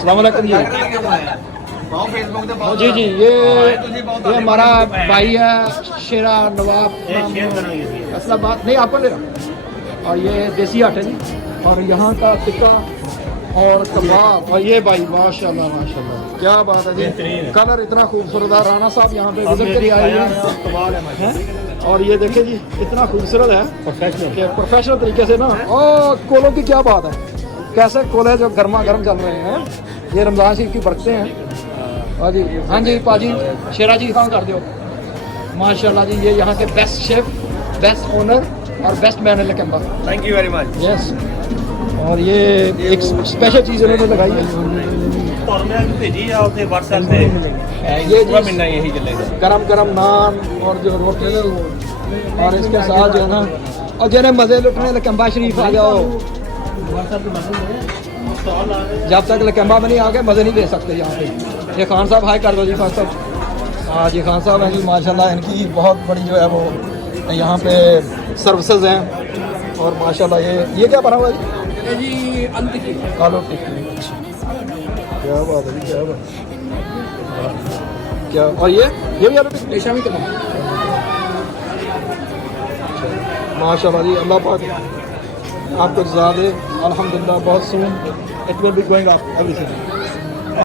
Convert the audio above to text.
अस्सलाम वालेकुम जी। जी जी, ये हमारा भाई है शेरा नवाब असलाबाद, नहीं आपको ले रहा। और ये देसी हट है जी, और यहाँ का टिक्का और कबाब। और ये भाई माशाल्लाह माशाल्लाह, क्या बात है जी, कलर इतना खूबसूरत है। राना साहब यहाँ पे विजिट करके आए हैं, और ये देखिए जी इतना खूबसूरत है प्रोफेशनल तरीके से ना। और कोलों की क्या बात है, कैसे कोले जो गर्मा गर्म चल रहे हैं, ये रमज़ान शरीफ की बरकतें हैं। हाँ जी, हाँ जी पाजी, शेरा जी हाँ कर दो माशाल्लाह जी। ये यहाँ के बेस्ट शेफ, बेस्ट ओनर और बेस्ट मैन लकम्बा। Thank you very much. Yes, और ये एक स्पेशल चीज़ उन्होंने लगाई है, भेजी या उसे व्हाट्सएप पे ये पूरा मिलना यही चलेगा। गरम गरम नान और जो रोटी, और इसके साथ जो है ना, और जिन्हें मज़े लुटने लकम्बा शरीफ आ जाओ। जब तक लकम्बा में नहीं आ गए मज़े नहीं ले सकते यहाँ पे। ये खान साहब हाई कर दो जी, खान साहब। हाँ जी खान साहब हैं जी माशाल्लाह, इनकी बहुत बड़ी जो है वो यहाँ पे सर्विसेज हैं। और माशाल्लाह ये क्या बना हुआ है जी? आलू टिक्की। आलू टिक्की, क्या बात है जी, क्या बात क्या। और ये भी आलू टिक्की शामिल करना माशाल्लाह जी। अल्लाह पाक आपको जज़ा दे, अल्हम्दुलिल्लाह। बहुत soon it will be going up everything.